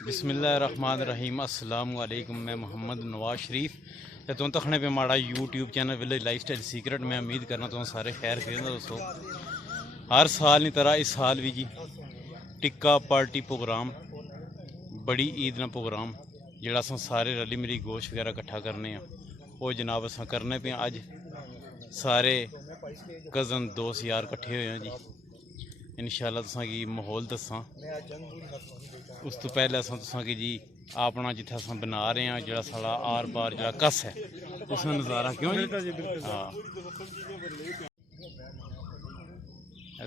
बिस्मिल्लाहिर्रहमानिर्रहीम अस्सलाम वालेकुम। मैं मोहम्मद नवाज शरीफ ते तुम तखने पे माड़ा YouTube channel village life style secret. मैं उम्मीद करना तुम सारे खैर खरीद दोस्तों। हर साल की तरह इस साल भी जी टिक्का पार्टी प्रोग्राम बड़ी ईद ना प्रोग्राम जोड़ा अस सारे रली मिली गोश्त वगैरह कट्ठा करने वो जनाब अस करने पे अज सारे कज़न दोस्त यार कट्ठे हुए हैं जी। इंशाल्लाह तुसां की माहौल दसा। उस तो पहले अस तुसां की जी अपना जिथे अस बना रहे हैं जो साड़ा आर पार जो कस है उसका नज़ारा क्यों जी। हाँ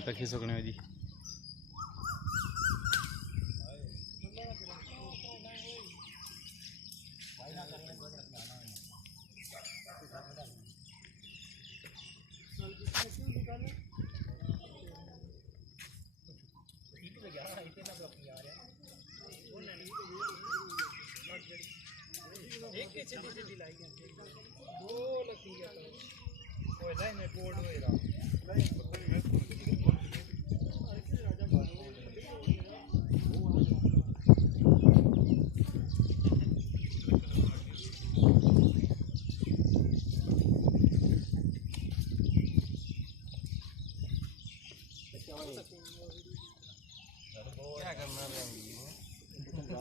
तक सकने हो जी।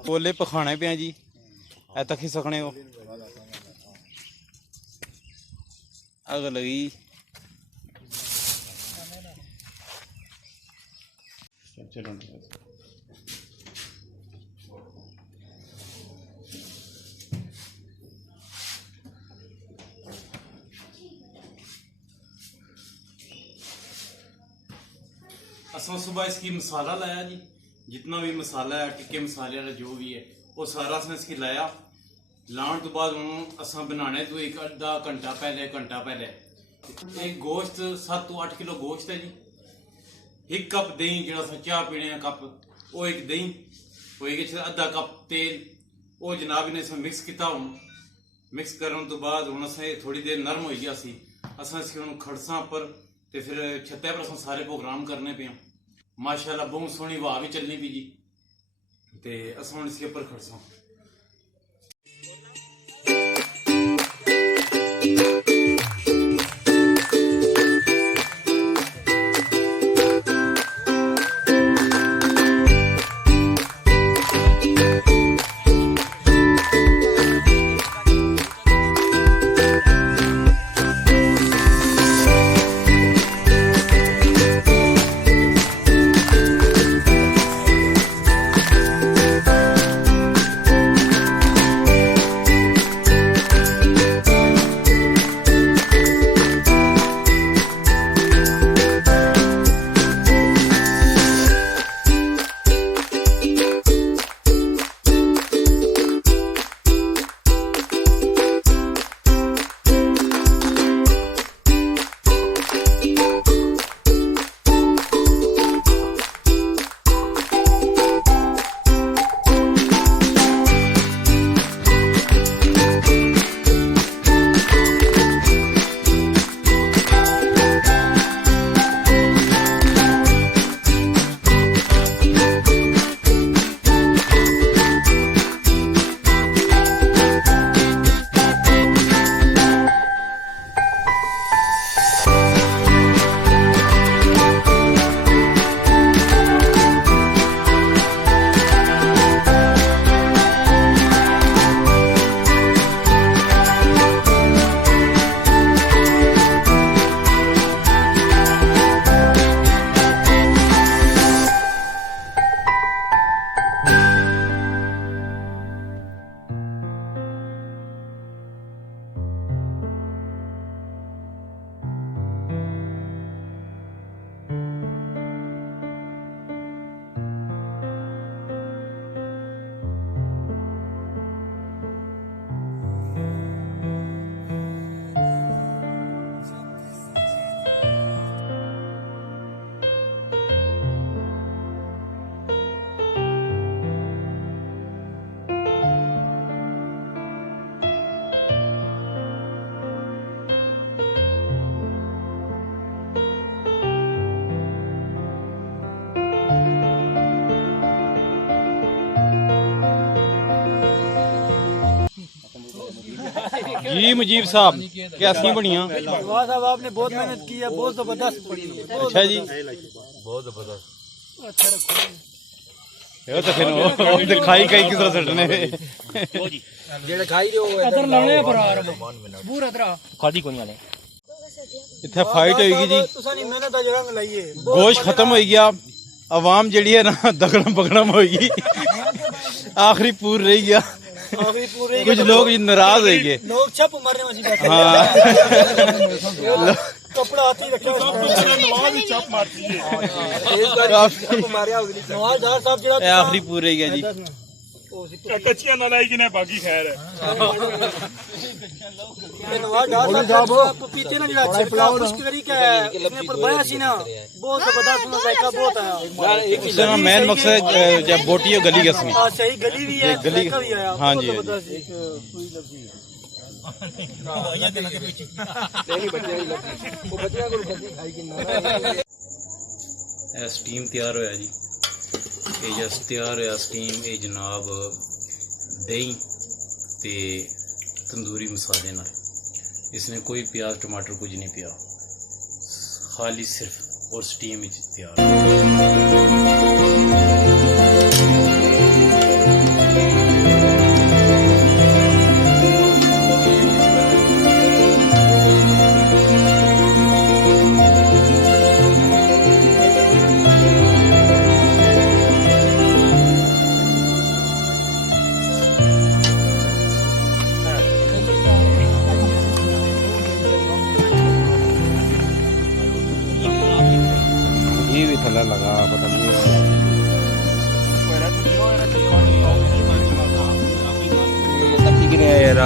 पोले पखाने पे जी ए तक ही सकने हो अग लगी चलो असा सुबह इसकी मसाला लाया जी। जितना भी मसाला है टिक्के मसाले वाला जो भी है वो सारा असं इसकी लाया। लाने तो बाद असा बनाने तो एक अद्धा घंटा पहले एक गोश्त 7 तो 8 किलो गोश्त है जी। एक कप दही जो चाह पीने कप वो एक दही होएगी। अद्धा कप तेल वो जनाब ने मिक्स किया। हूँ मिक्स करने तो बाद हूँ अस थोड़ी देर नरम हो गया सी। असा इसकी हूँ खड़सा पर तो फिर छत्ते पर अस सारे प्रोग्राम करने पे माशाल्लाह बहुत सोहनी हवा भी चलनी पी जी। ते अस हूँ इसके उपर खड़सा। जी मुजीब साहब कैसी बढ़िया। वाह साहब आपने बहुत मेहनत की है, बहुत जबरदस्त पड़ी है। अच्छा जी बहुत जबरदस्त। अच्छा रखो ਇਹ ਤਾਂ ਫਿਰ ਉਹ ਤੇ ਖਾਈ ਖਾਈ ਕਿਸ ਤਰ੍ਹਾਂ ਸੱਟਣੇ ਜਿਹੜੇ ਖਾਈ ਰਹੇ ਹੋ ਇਧਰ ਲਾਉਣੇ ਫਰਾਰ ਪੂਰਾ ਤਰ੍ਹਾਂ ਖਾਦੀ ਕੋਈ ਨਹੀਂ ਇੱਥੇ ਫਾਈਟ ਹੋਏਗੀ ਜੀ। ਤੁਸੀਂ ਨਹੀਂ ਮਿਹਨਤ ਦਾ ਰੰਗ ਲਾਈਏ। ਗੋਸ਼ ਖਤਮ ਹੋ ਗਿਆ, ਆਵਾਮ ਜਿਹੜੀ ਹੈ ਨਾ ਦਗੜਮ ਬਗੜਮ ਹੋਏਗੀ, ਆਖਰੀ ਪੂਰ ਰਹੀ ਗਿਆ। ਆਖਰੀ ਪੂਰੇ कुछ लोग नाराज हो गए। लोग छप मारने में बैठे हाँ कपड़ा हाथ ही रखे नवाज ही छप मारती है। नवाजदार साहब जरा ये आखिरी पूर रह गया जी। कच्चियां ना लाई कि ना बाकी खैर है। नवाजदार साहब पपीते ना जरा छिड़का खुश्क करी के इसने पर बया सी ना बहुत जबरदस्त सुना जायका बहुत आया। इसका मेन मकसद जब बोटी और गली कसमी। हां सही गली भी है, गली जायका भी आया। हाँ जी स्टीम तैयार होया जी। ਇਹ ਜਸ ਤਿਆਰ ਹੋਇਆ ਸਟੀਮ। ਇਹ ਜਨਾਬ ਦਹੀਂ ਤੇ ਤੰਦੂਰੀ ਮਸਾਲੇ ਨਾਲ। इसने कोई प्याज टमाटर कुछ नहीं पिया, खाली सिर्फ और स्टीम ਵਿੱਚ ਤਿਆਰ। ये भी थल्ला लगा पता नहीं ये तक ठीक नहीं है यार।